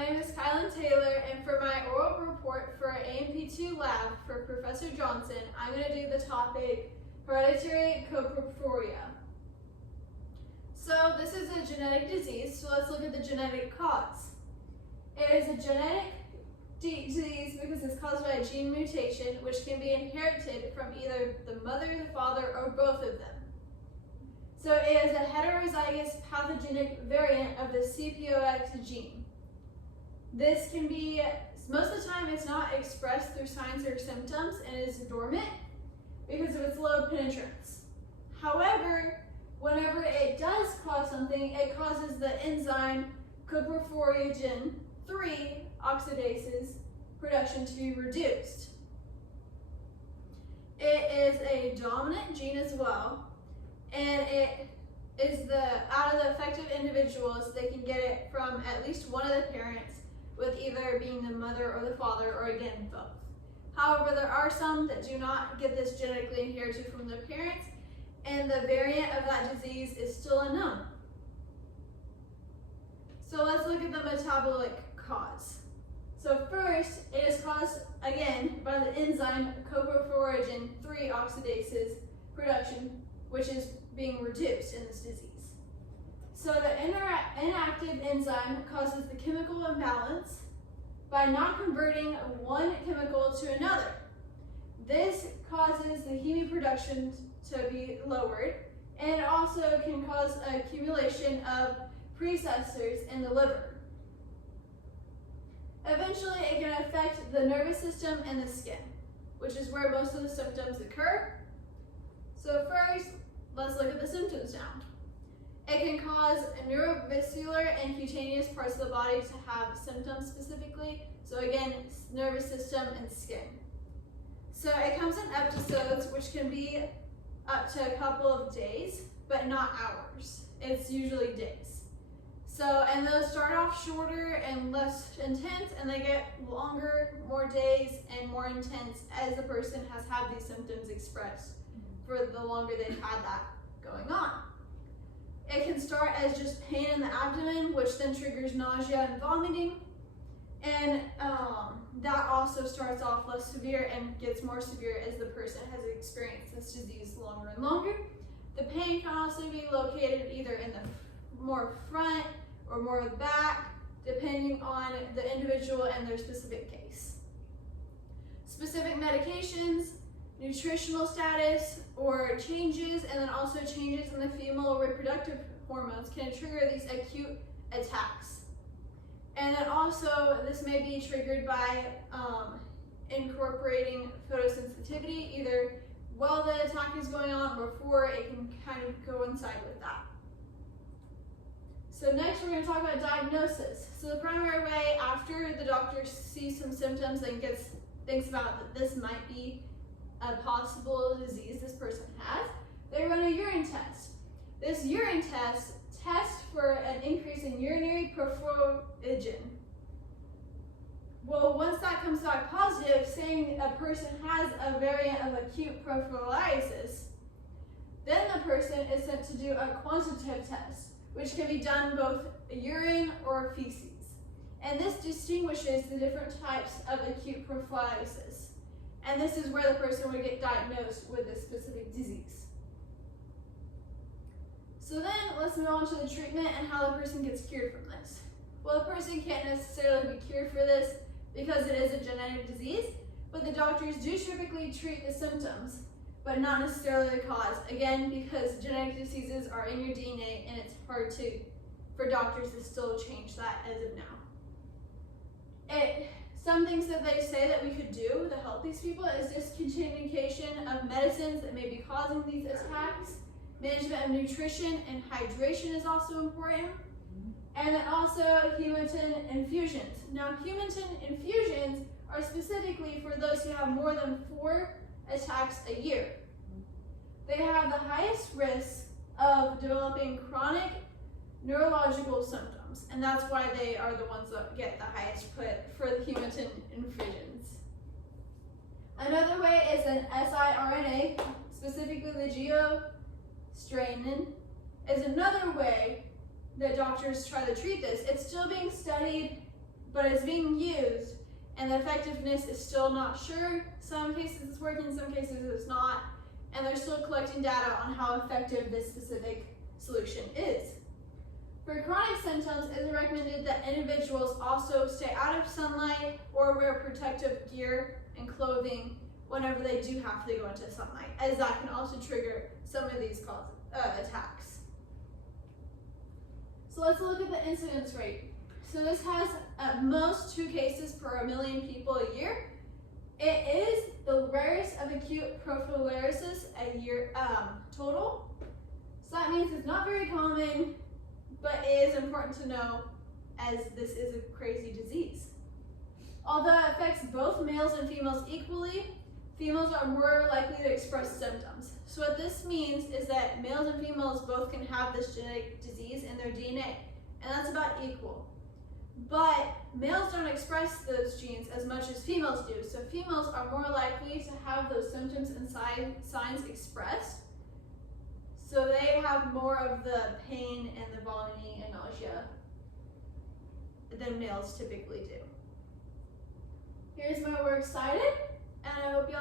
name is Kylan Taylor, and for my oral report for AMP2 lab for Professor Johnson, I'm going to do the topic hereditary coproporphyria. So this is a genetic disease, so let's look at the genetic cause. It is a genetic disease because it's caused by a gene mutation which can be inherited from either the mother, the father, or both of them. So it is a heterozygous pathogenic variant of the CPOX gene. This can be, most of the time it's not expressed through signs or symptoms and is dormant because of its low penetrance. However, whenever it does cause something, it causes the enzyme coproporphyrin 3 oxidases production to be reduced. It is a dominant gene as well, and it is out of the affected individuals, they can get it from at least one of the parents, with either being the mother or the father, or again, both. However, there are some that do not get this genetically inherited from their parents, and the variant of that disease is still unknown. So let's look at the metabolic cause. So first, it is caused, again, by the enzyme coproporphyrin 3 oxidases production, which is being reduced in this disease. So the inactive enzyme causes the chemical imbalance by not converting one chemical to another. This causes the heme production to be lowered, and it also can cause accumulation of precursors in the liver. Eventually, it can affect the nervous system and the skin, which is where most of the symptoms occur. So first, let's look at the symptoms now. It can cause neurovascular and cutaneous parts of the body to have symptoms specifically. So again, nervous system and skin. So it comes in episodes, which can be up to a couple of days, but not hours. It's usually days. So, and those start off shorter and less intense, and they get longer, more days, and more intense as the person has had these symptoms expressed for the longer they've had that going on. It can start as just pain in the abdomen, which then triggers nausea and vomiting. And that also starts off less severe and gets more severe as the person has experienced this disease longer and longer. The pain can also be located either in the more front or more back, depending on the individual and their specific case. Specific medications, nutritional status, or changes, and then also changes in the female reproductive hormones can trigger these acute attacks. And then also, this may be triggered by incorporating photosensitivity, either while the attack is going on or before. It can kind of coincide with that. So next, we're going to talk about diagnosis. So the primary way, after the doctor sees some symptoms and thinks about that this might be a possible disease this person has, they run a urine test. This urine test tests for an increase in urinary porphyrin. Well, once that comes back positive, saying a person has a variant of acute prophylaxis, then the person is sent to do a quantitative test, which can be done both urine or feces. And this distinguishes the different types of acute prophylaxis. And this is where the person would get diagnosed with this specific disease. So then let's move on to the treatment and how the person gets cured from this. Well, the person can't necessarily be cured for this because it is a genetic disease, but the doctors do typically treat the symptoms, but not necessarily the cause. Again, because genetic diseases are in your DNA and it's hard for doctors to still change that as of now. Some things that they say that we could do to help these people is discontinuation of medicines that may be causing these attacks. Management of nutrition and hydration is also important. And then also Coumadin infusions. Now, Coumadin infusions are specifically for those who have more than 4 attacks a year. They have the highest risk of developing chronic neurological symptoms, and that's why they are the ones that get the highest put for the Coumadin infusions. Another way is an siRNA, specifically the geostrainin, is another way that doctors try to treat this. It's still being studied but it's being used and the effectiveness is still not sure. Some cases it's working, some cases it's not, and they're still collecting data on how effective this specific solution is. For chronic symptoms, it is recommended that individuals also stay out of sunlight or wear protective gear and clothing whenever they do have to go into sunlight, as that can also trigger some of these attacks. So let's look at the incidence rate. So this has at most 2 cases per 1 million people a year. It is the rarest of acute prophylaxis a year total. So that means it's not very common, but it is important to know as this is a crazy disease. Although it affects both males and females equally, females are more likely to express symptoms. So what this means is that males and females both can have this genetic disease in their DNA, and that's about equal. But males don't express those genes as much as females do, so females are more likely to have those symptoms and signs expressed. So they have more of the pain and the vomiting and nausea than males typically do. Here's my works cited, and I hope y'all